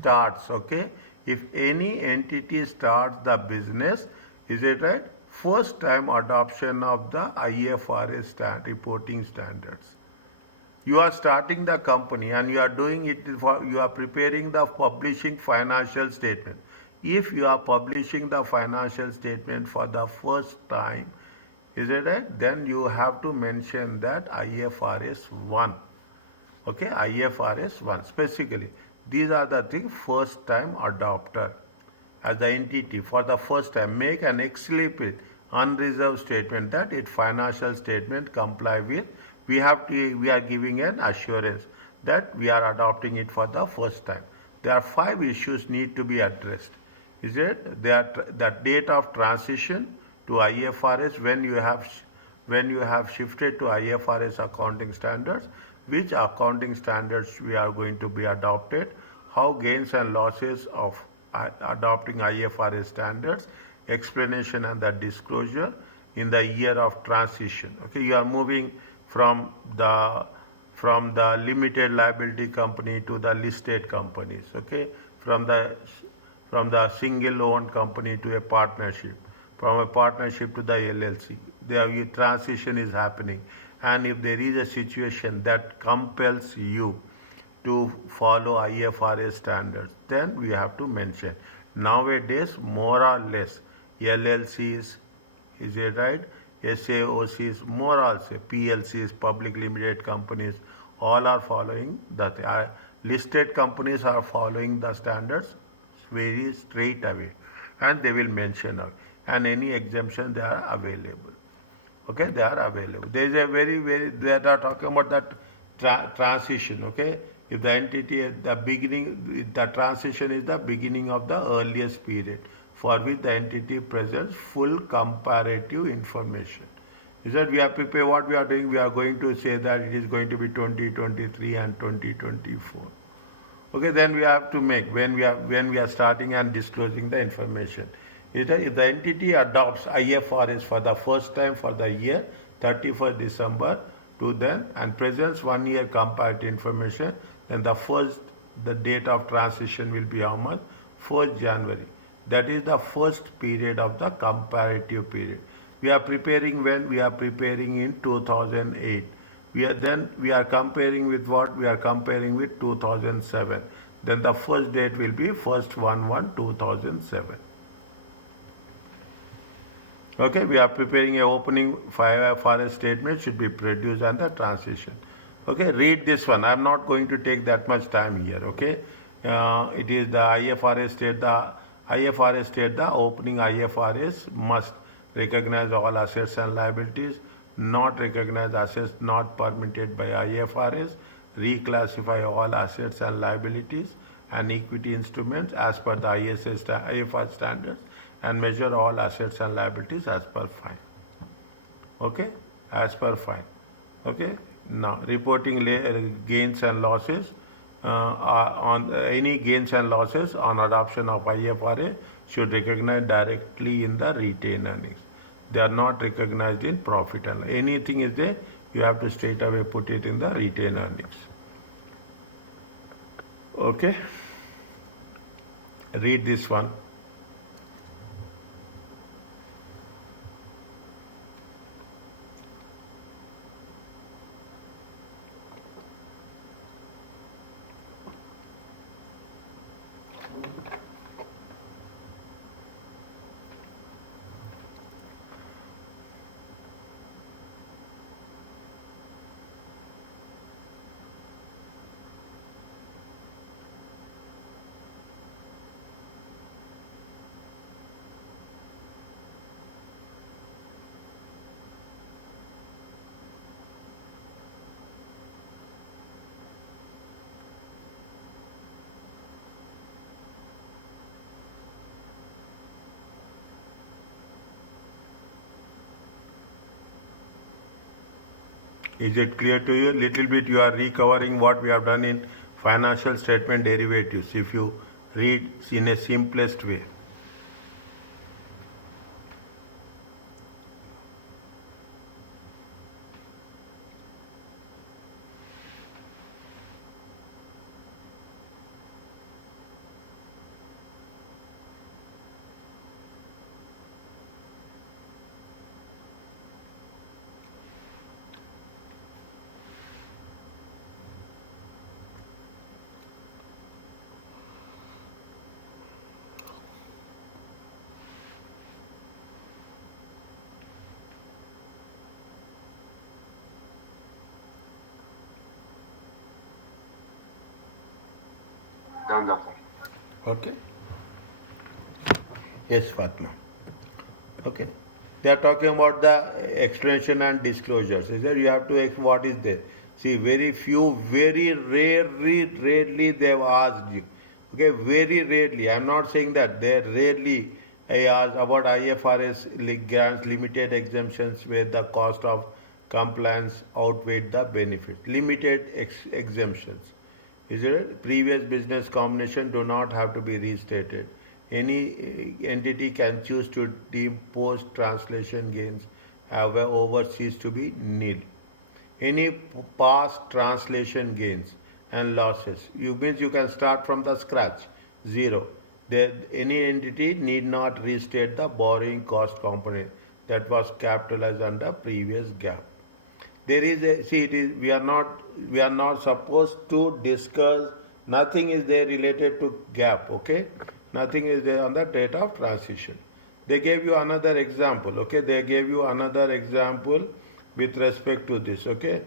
starts, okay? If any entity starts the business, is it right? First time adoption of the IFRS reporting standards. You are starting the company and you are doing it for, you are preparing the publishing financial statement. If you are publishing the financial statement for the first time, is it right? Then you have to mention that IFRS 1. Okay, IFRS 1 specifically. These are the things first time adopter as the entity for the first time make an explicit unreserved statement that its financial statement comply with. We are giving an assurance that we are adopting it for the first time. There are 5 issues need to be addressed. Is it the date of transition to IFRS when you have shifted to IFRS accounting standards, which accounting standards we are going to be adopted, how gains and losses of adopting IFRS standards, explanation and the disclosure in the year of transition. Okay, you are moving from the limited liability company to the listed companies. Okay, from the single owned company to a partnership, from a partnership to the LLC. The transition is happening, and if there is a situation that compels you to follow IFRS standards, then we have to mention. Nowadays, more or less, LLCs, is it right? SAOCs, more also, PLCs, public limited companies, all are following that. Listed companies are following the standards very straight away, and they will mention it. And any exemption they are available. Okay, they are available. There is a they are talking about that transition. Okay, if the entity at the beginning, the transition is the beginning of the earliest period for which the entity presents full comparative information. Is that we are prepared what we are doing? We are going to say that it is going to be 2023 and 2024. Okay, then we have to make when we are starting and disclosing the information. If the entity adopts IFRS for the first time for the year 31st December to then and presents 1 year comparative information, then the date of transition will be how much? 1st January. That is the first period of the comparative period. We are preparing when? We are preparing in 2008. We are comparing with what? We are comparing with 2007. Then the first date will be 1/1/2007. Okay, we are preparing a opening IFRS statement should be produced and the transition. Okay, read this one. I am not going to take that much time here. Okay, it is the IFRS state. The opening IFRS must recognize all assets and liabilities, not recognize assets not permitted by IFRS, reclassify all assets and liabilities and equity instruments as per the IFRS standards, and measure all assets and liabilities as per fine. Okay, as per fine. Okay, now reporting gains and losses on any gains and losses on adoption of IFRS should recognize directly in the retained earnings. They are not recognized in profit and loss. Anything is there, you have to straight away put it in the retained earnings. Okay, read this one. Is it clear to you? Little bit you are recovering what we have done in financial statement derivatives if you read in a simplest way. Done, doctor. Okay. Yes, Fatma. Okay. They are talking about the explanation and disclosures. Is there? You have to what is there. See, very few, very rarely they have asked you. Okay, very rarely. I'm not saying that they rarely asked about IFRS grants limited exemptions where the cost of compliance outweighed the benefit. Limited exemptions. Is it? Previous business combination do not have to be restated. Any entity can choose to deem post translation gains however overseas to be nil. Any past translation gains and losses, you means you can start from the scratch, zero. Any entity need not restate the borrowing cost component that was capitalized under previous gap. There is a, see, it is, we are not supposed to discuss, nothing is there related to gap. Okay, nothing is there on the date of transition. They gave you another example. Okay, they gave you another example with respect to this. Okay,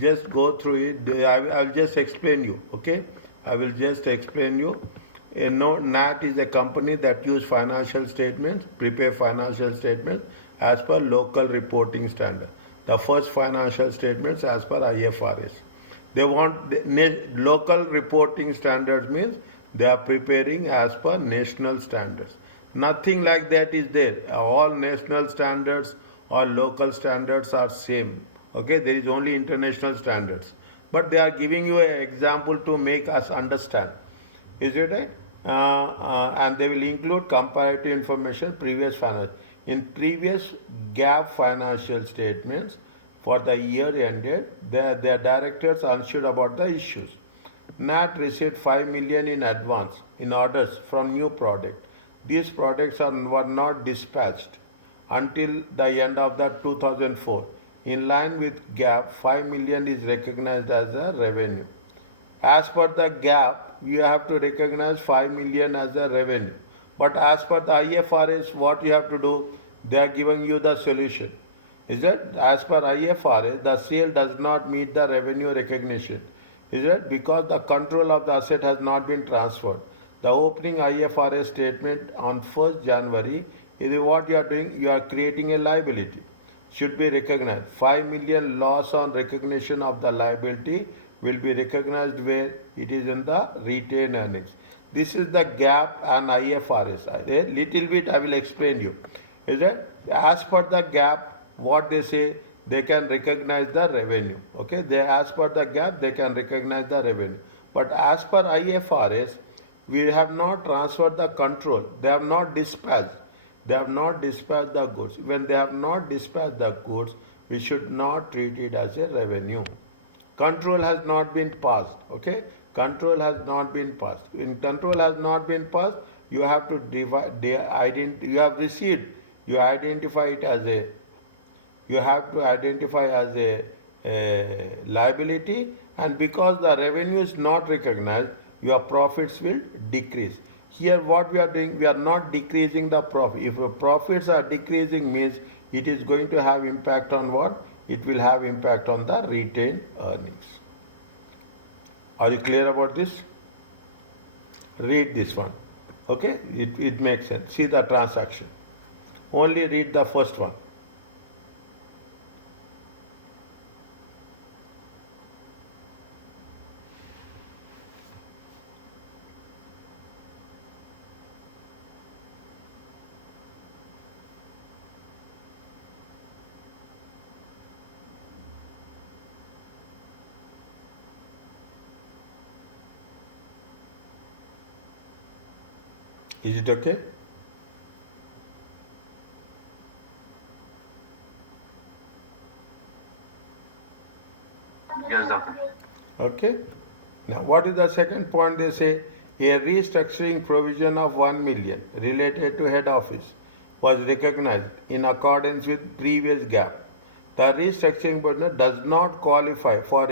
just go through it. I'll just explain you. Okay, I will just explain you. NAT is a company that use financial statements, prepare financial statements as per local reporting standard. The first financial statements as per IFRS. They want local reporting standards means they are preparing as per national standards. Nothing like that is there. All national standards or local standards are same. Okay, there is only international standards. But they are giving you an example to make us understand. Is it right? And they will include comparative information, previous financial. In previous gap financial statements for the year ended, their directors unsure about the issues. NAT received 5 million in advance in orders from new product. These products were not dispatched until the end of the 2004. In line with gap, 5 million is recognized as a revenue. As per the gap, you have to recognize 5 million as a revenue. But as per the IFRS, what you have to do, they are giving you the solution. Is it? As per IFRS, the sale does not meet the revenue recognition. Is it? Because the control of the asset has not been transferred. The opening IFRS statement on 1st January is what you are doing. You are creating a liability. Should be recognized. 5 million loss on recognition of the liability will be recognized where it is in the retained earnings. This is the gap and IFRS. A little bit I will explain you. Is it? As per the gap, what they say, they can recognize the revenue. Okay, they as per the gap, they can recognize the revenue. But as per IFRS, we have not transferred the control. They have not dispatched. They have not dispatched the goods. When they have not dispatched the goods, we should not treat it as a revenue. Control has not been passed. Okay, control has not been passed. In control has not been passed, you have to you have received. You identify it as a. You have to identify as a liability, and because the revenue is not recognized, your profits will decrease. Here, what we are doing, we are not decreasing the profit. If profits are decreasing, means it is going to have impact on what? It will have impact on the retained earnings. Are you clear about this? Read this one. Okay, it makes sense. See the transaction. Only read the first one. Is it okay? Yes, doctor. Okay. Now, what is the second point? They say a restructuring provision of 1 million related to head office was recognized in accordance with previous gap. The restructuring provision does not qualify for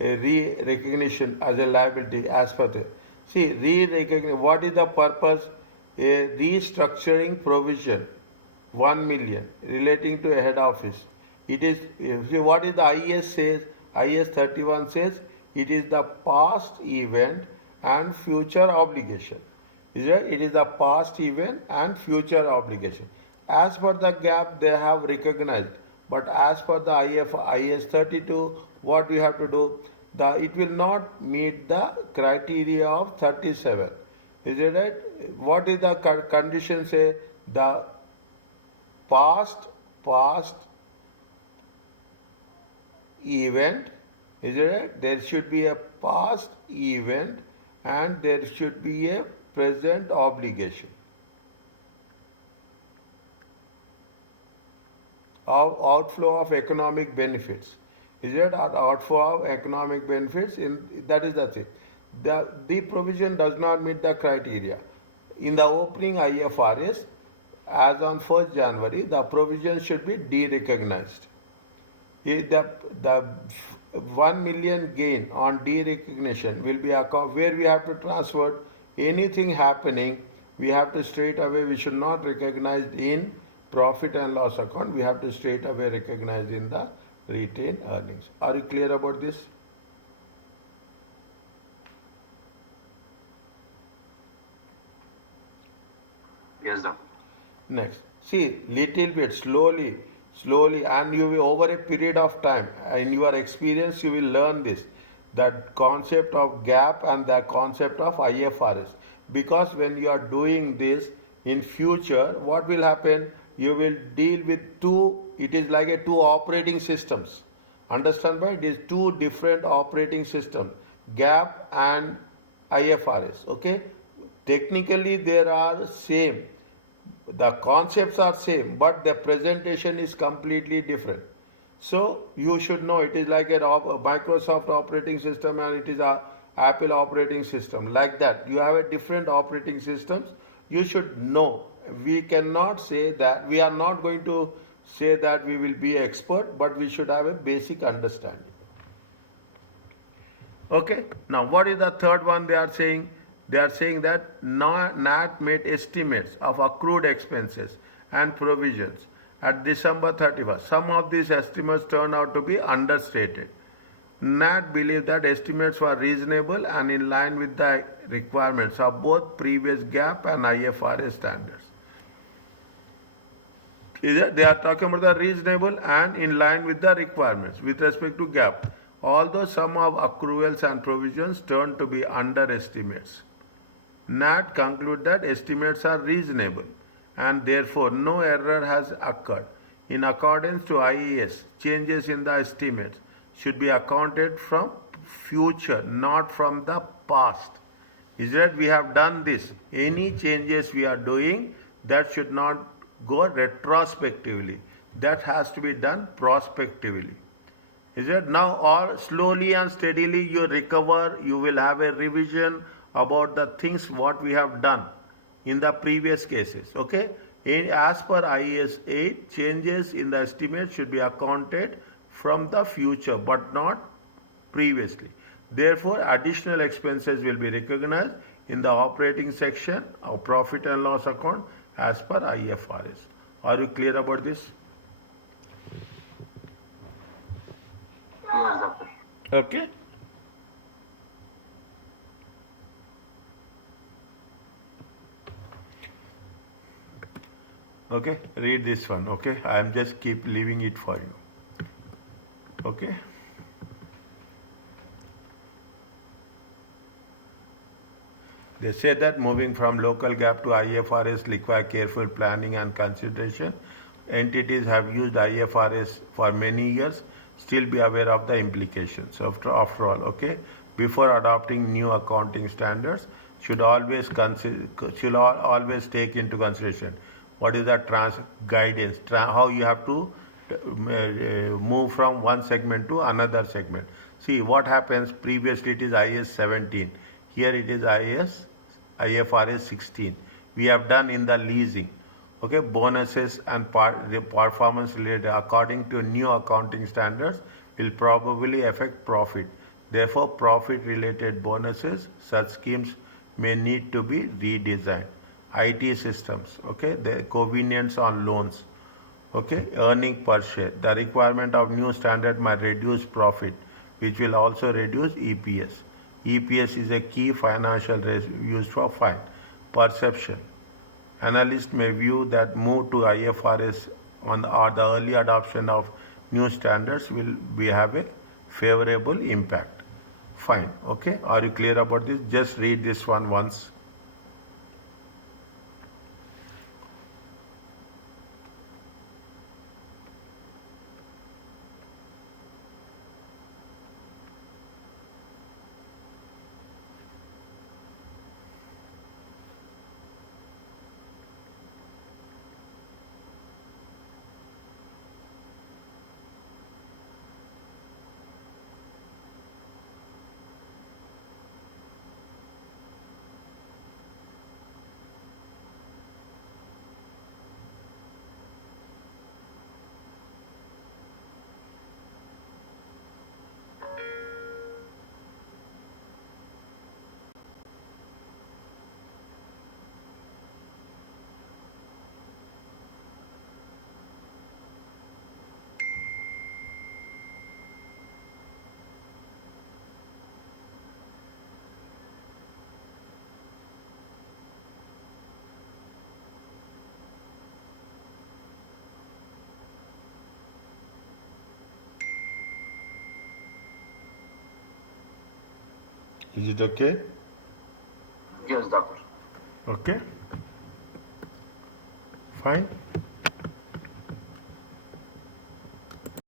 re-recognition as a liability as per the. See, re-recognition, what is the purpose? A restructuring provision 1 million relating to a head office. It is, see what is the IS says? IS 31 says it is the past event and future obligation. Is it? It is the past event and future obligation. As per the gap, they have recognized, but as per the IS 32, what we have to do? It will not meet the criteria of 37. Is it right? What is the condition say? The past event, is it right? There should be a past event and there should be a present obligation. Outflow of economic benefits. Is it outflow of economic benefits? That is the thing. The provision does not meet the criteria. In the opening IFRS, as on 1st January, the provision should be de-recognized. The 1 million gain on de-recognition will be where we have to transfer anything happening, we have to straight away, we should not recognize in profit and loss account, we have to straight away recognize in the retained earnings. Are you clear about this? Yes, doctor. Next, see, little bit slowly, and you will over a period of time, in your experience, you will learn this, that concept of gap and the concept of IFRS. Because when you are doing this in future, what will happen? You will deal with two. It is like a two operating systems. Understand? By it is two different operating systems, gap and IFRS. Okay. Technically, there are same. The concepts are same, but the presentation is completely different. So you should know it is like a Microsoft operating system and it is a Apple operating system. Like that, you have a different operating systems. You should know. We cannot say that, we are not going to say that we will be expert, but we should have a basic understanding. Okay. Now, what is the third one they are saying? They are saying that NAT made estimates of accrued expenses and provisions at December 31st. Some of these estimates turned out to be understated. NAT believed that estimates were reasonable and in line with the requirements of both previous GAAP and IFRS standards. They are talking about the reasonable and in line with the requirements with respect to GAAP. Although some of accruals and provisions turned to be underestimates, NAT conclude that estimates are reasonable and therefore no error has occurred. In accordance to IAS, changes in the estimates should be accounted from future, not from the past. Is that we have done this? Any changes we are doing, that should not go retrospectively. That has to be done prospectively. Is it? Now all slowly and steadily you recover, you will have a revision about the things what we have done in the previous cases. Okay? As per IAS 8, changes in the estimate should be accounted from the future but not previously. Therefore, additional expenses will be recognized in the operating section of profit and loss account as per IFRS. Are you clear about this? Yes, doctor. Okay. Okay, read this one. Okay, I am just keep leaving it for you. Okay. They say that moving from local GAAP to IFRS require careful planning and consideration. Entities have used IFRS for many years. Still be aware of the implications. After all, okay, before adopting new accounting standards, should always always take into consideration what is the guidance, how you have to move from one segment to another segment. See what happens. Previously it is IS 17. Here it is IFRS 16. We have done in the leasing. Okay, bonuses and performance related according to new accounting standards will probably affect profit. Therefore, profit related bonuses, such schemes may need to be redesigned. IT systems, okay, the convenience on loans, okay, earning per share. The requirement of new standard might reduce profit, which will also reduce EPS. EPS is a key financial used for fine. Perception. Analysts may view that move to IFRS or the early adoption of new standards will have a favorable impact. Fine. Okay. Are you clear about this? Just read this one once. Is it okay? Yes, doctor. Okay. Fine.